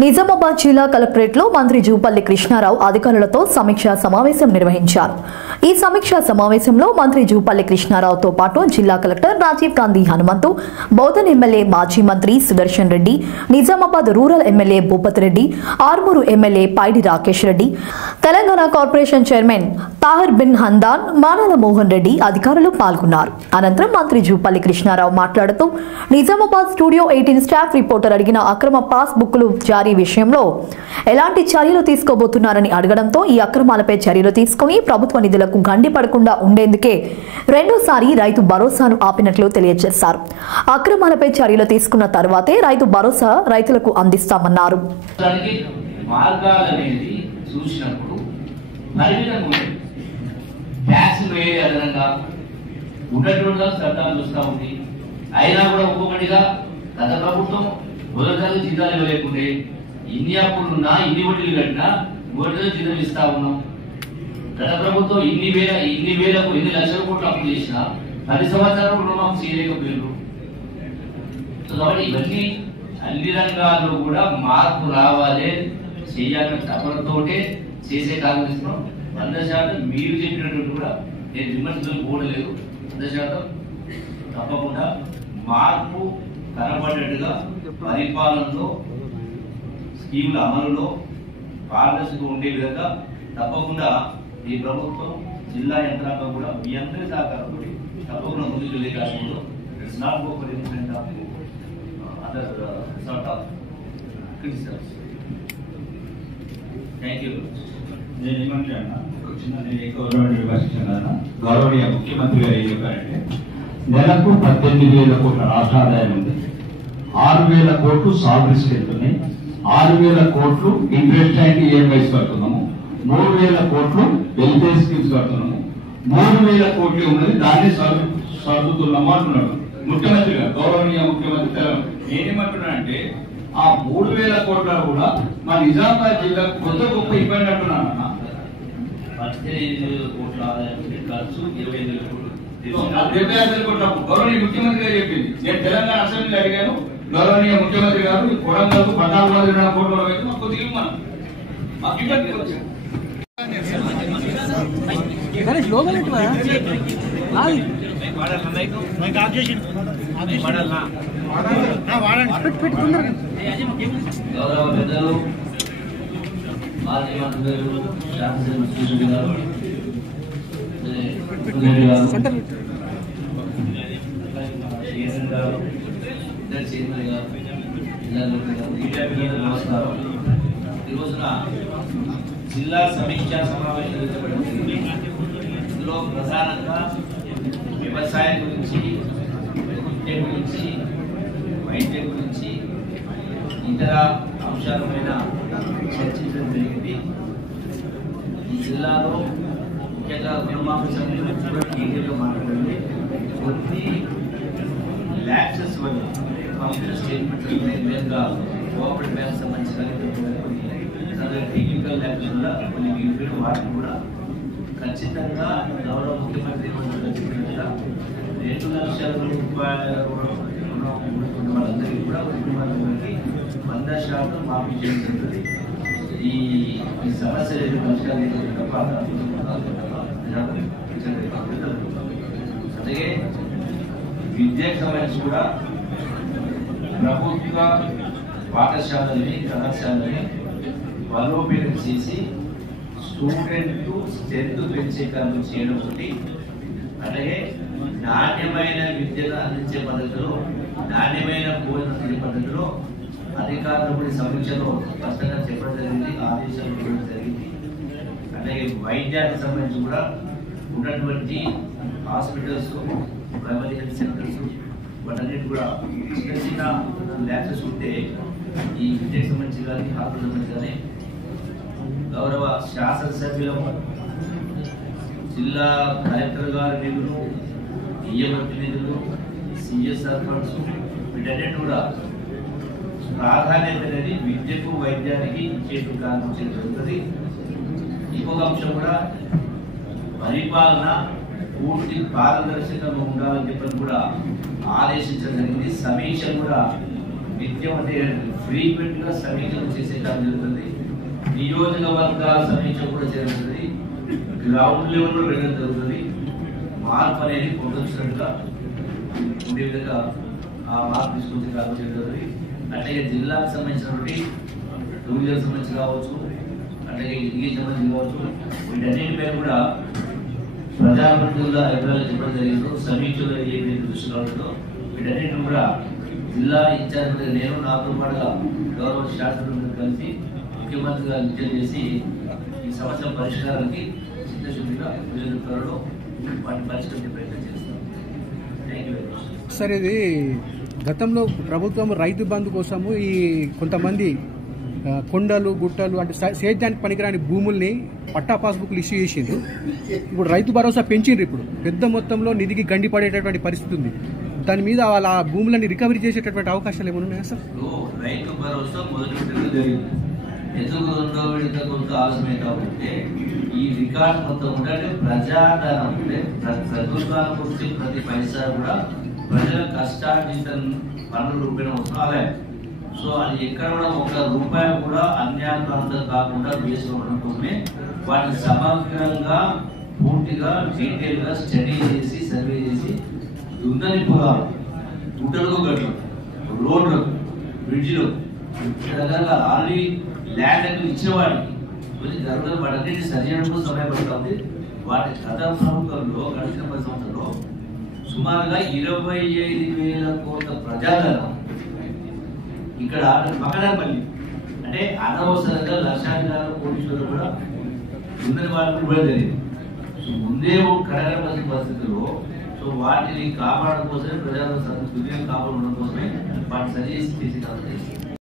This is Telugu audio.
నిజామాబాద్ జిల్లా కలెక్టరేట్లో మంత్రి జూపల్లి కృష్ణారావు అధికారులతో సమీక్షా సమావేశం నిర్వహించారు. ఈ సమీక్షా సమావేశంలో మంత్రి జూపల్లి కృష్ణారావుతో పాటు జిల్లా కలెక్టర్ రాజీవ్ గాంధీ హనుమంతు, బౌద్ధన్ ఎమ్మెల్యే మాజీ మంత్రి Sudarshan Reddy, Nizamabad rural MLA Bhupath Reddy, Armoor MLA Paidi Rakesh Reddy, Telangana corporation chairman Tahir bin Hamdan, Manala Mohan Reddy అధికారులు పాల్గొన్నారు. అనంతరం మంత్రి జూపల్లి కృష్ణారావు మాట్లాడుతూ నిజామాబాద్ స్టూడియో 18 స్టాఫ్ రిపోర్టర్ అడిగిన అక్రమ పాస్ బుక్లు జారీ విషయంలో ఎలాంటి చర్యలు తీసుకోబోతున్నారని అడగడంతో ఈ అక్రమాలపై చర్యలు తీసుకుని ప్రభుత్వ నిధులకు గండి పడకుండా ఉండేందుకే రెండోసారి రైతు భరోసాను ఆపినట్లు తెలియజేశారు. అక్రమాలపై చర్యలు తీసుకున్న తర్వాతే రైతు భరోసా రైతులకు అందిస్తామన్నారు. అయినా కూడా ఒక్కొక్కటిగా గత ప్రభుత్వం మొదటిసారి జీతాలు ఇవ్వలేకుండే ఇన్ని అప్పులున్నా ఇన్ని వడ్డీలు కట్టినా మొదటిసారి జీతం ఇస్తా ఉన్నాం. గత ప్రభుత్వం ఇన్ని వేలకు ఎన్ని లక్షల కోట్లు అప్పు చేసినా 10 సంవత్సరాలు రుణమాఫీ చేయలేకపోయారు. కాబట్టి ఇవన్నీ అన్ని రంగాల్లో కూడా మార్పు రావాలి, చేయాలని తపనతోటే చేసే కాంగ్రెస్ 100% మీరు చెప్పినట్టు కూడా నేను విమర్శలు కూడలేదు. 100% తప్పకుండా మార్పు కనబడేట్టుగా పరిపాలనలో స్కీముల అమలులో పారదర్శకత ఉండే విధంగా తప్పకుండా ఈ ప్రభుత్వం జిల్లా యంత్రాంగం కూడా మీ అందరి సహకారంతో తప్పకుండా ముందుకు వెళ్ళే కాలంలో it's not go for implement of other sort of criticisms. Thank you. నేను ఏమంటున్నా గౌరవనీయ ముఖ్యమంత్రి గారు ఏం చెప్పారంటే నెలకు 18,000 కోట్ల రాష్ట్ర ఆదాయం ఉంది, 6,000 కోట్లు సాలరీస్ వెళ్తున్నాయి, 6,000 కోట్లు ఇంట్రెస్ట్ అండ్ ఈఎంఐస్ కడుతున్నాము, 3,000 కోట్లు వెల్ఫేర్ స్కీమ్స్ కడుతున్నాము, 3,000 కోట్లు ఉన్నది దాన్ని సర్దుతున్నాము అంటున్నాడు ముఖ్యమంత్రి గారు. గౌరవనీయ ముఖ్యమంత్రి నేనేమంటున్నానంటే ఆ 3,000 కోట్ల కూడా మా నిజామాబాద్ జిల్లాకు కొత్త గొప్ప ఇబ్బంది అంటున్నాను. 18,000 కోట్ల ఆదాయం ఖర్చు 25,000 కోట్లు. గౌరవనీయ ముఖ్యమంత్రి గారు చెప్పింది. నేను తెలంగాణ అసెంబ్లీలో అడిగాను, గౌరవనీయ ముఖ్యమంత్రి గారు కొడంగల్కు 14,000 కోట్ల వరకు మాకు దిగుమని మాకు ఇబ్బంది వచ్చింది. గౌరవ పెద్దలు మాజీ మంత్రులు శాసనసభ సూచన గారు నమస్కారం. ఈ రోజున జిల్లా సమీక్షా సమావేశం నిర్వహించబడింది. ఇందులో ప్రధానంగా వ్యవసాయం గురించి, విద్య గురించి, వైద్యం గురించి, ఇతర అంశాలపైన చర్చించడం జరిగింది. ఈ జిల్లాలో ముఖ్యంగా రుణమాఫీ సంబంధించి మాట్లాడండి. కొన్ని ల్యాప్సెస్ వల్ల కంప్యూటర్ స్టేట్మెంట్ విధంగా కోఆపరేటివ్ బ్యాంక్ సంబంధించిన టెక్నికల్ ల్యాప్సెస్ వల్ల కొన్ని మిగిలిపోయిన వాటిని కూడా ఖచ్చితంగా గౌరవ ముఖ్యమంత్రి చెప్పినట్టుగా 2 లక్షల రూపాయల రుణం వాళ్ళందరికీ కూడా కుటుంబాలకి 100% మాఫీ చేయడం జరుగుతుంది. ఈ సమస్య పరిష్కారం తప్ప అలాగే విద్యకు సంబంధించి కూడా ప్రభుత్వ పాఠశాలని, కళాశాలని బలోపేతం చేసి స్టూడెంట్ స్ట్రెంత్ పెంచే కార్యం చేయడం ఒకటి. అలాగే నాణ్యమైన విద్యను అందించే పద్ధతిలో, నాణ్యమైన భోజనం తినే పద్ధతిలో అధికారులు సమీక్షలో స్పష్టంగా చెప్పడం జరిగింది, ఆదేశాలు ఇవ్వడం జరిగింది. అలాగే వైద్యానికి సంబంధించి కూడా ఉన్నటువంటి హాస్పిటల్స్, ప్రైమరీ హెల్త్ సెంటర్స్ వాటన్నిటి కూడా చిన్న చిన్న ల్యాబ్సెస్ ఉంటే ఈ విద్యకు సంబంధించి కానీ హాస్పిటల్ సంబంధించి కానీ గౌరవ శాసనసభ్యులము, జిల్లా కలెక్టర్ గారి నిధులు, ఈఎంఎఫ్ నిధులు, సిఎస్ఆర్ ఫండ్స్ వీటన్నిటి కూడా ప్రాధాన్యత అనేది విద్యకు, వైద్యానికి ఇచ్చేట్టు కారణం జరుగుతుంది. ఇంకొక అంశం కూడా పరిపాలన పూర్తి పారదర్శకంగా ఉండాలని చెప్పని కూడా ఆదేశించడం జరిగింది. సమీక్ష కూడా విద్య అంటే ఫ్రీక్వెంట్ గా సమీక్షలు చేసే కాలం జరుగుతుంది. నియోజకవర్గాల సమీక్ష కూడా జరుగుతుంది. గ్రౌండ్ లెవెల్ కూడా వెళ్ళడం జరుగుతుంది. మార్పు అనేది పొందొచ్చినట్టుగా ఉండే విధంగా ఆ మార్పు తీసుకొచ్చే కాలం జరుగుతుంది. అట్లాగే జిల్లాకు సంబంధించినటువంటి టూరిజం సంబంధించి కావచ్చు, అట్లాగే ఇరిగేషన్ సంబంధించి కావచ్చు, వీటన్నిటిపై కూడా ప్రజాప్రతినిధుల అభిప్రాయాలు చెప్పడం జరిగిందో, సమీక్షలో ఏమైతే దృష్టి రావడంతో వీటన్నిటిని కూడా జిల్లా ఇన్ఛార్జ్ నేను నాతో పాటుగా గౌరవ శాసనసభ్యులతో కలిసి ముఖ్యమంత్రి గారు విజయం చేసి ఈ సమస్య పరిష్కారానికి చిత్తశుద్ధిగా త్వరలో వాటిని పరిష్కరించే ప్రయత్నం చేస్తాం. Thank you very much. Sir, ఇది గతంలో ప్రభుత్వం రైతు బంధు కోసము ఈ కొంతమంది కొండలు గుట్టలు అంటే సేద్యానికి పనికిరాని భూముల్ని పట్టా పాస్బుక్లు ఇష్యూ చేసిండ్రు. ఇప్పుడు రైతు భరోసా పెంచిండ్రు. ఇప్పుడు పెద్ద మొత్తంలో నిధికి గండి పడేటటువంటి పరిస్థితి ఉంది. దాని మీద వాళ్ళ భూములని రికవరీ చేసేటటువంటి అవకాశాలు ఏమైనా ఉన్నాయా సార్? రైతు భరోసా మొదటి విడత జరిగింది. ఎందుకు రెండో విడత కొంత ఆలస్యమైతే ఉంటే ఈ రికార్డు మొత్తం ఉంటే ప్రజాధనం అంటే ప్రభుత్వానికి వచ్చే ప్రతి పైసా కూడా ప్రజల కష్టార్జిత పన్నుల రూపాయలు వస్తున్నాయి. సో అది ఎక్కడ కూడా ఒక రూపాయి కూడా అన్యాయప్రాంతం కాకుండా వేసుకోవడం కోసమే వాటిని సమగ్రంగా పూర్తిగా డీటెయిల్ గా స్టడీ చేసి సర్వే చేసి దుందని పొలాలు, గుట్టలకు గట్లు, రోడ్లు, బ్రిడ్జిలు రకరకాల ఆల్రెడీ ల్యాండ్ ఇచ్చిన వాటికి కొంచెం జరుగుతుంది. వాటన్నిటి సరైనప్పుడు సమయపడుతుంది. వాటి గత ప్రభుత్వంలో గడిచిన 10 సంవత్సరాల్లో సుమారుగా 25,000 కోట్ల ప్రజాధనం ఇక్కడ మకనపల్లి అంటే అనవసరంగా లక్షాధికారులు పోలీసులు కూడా ముందని వాళ్ళకి కూడా జరిగింది. సో ముందే కడగ పరిస్థితుల్లో సో వాటిని కాపాడడం కోసమే ప్రజల దుర్యోగం కాపాడడం కోసమే వాటిని సరి చేసి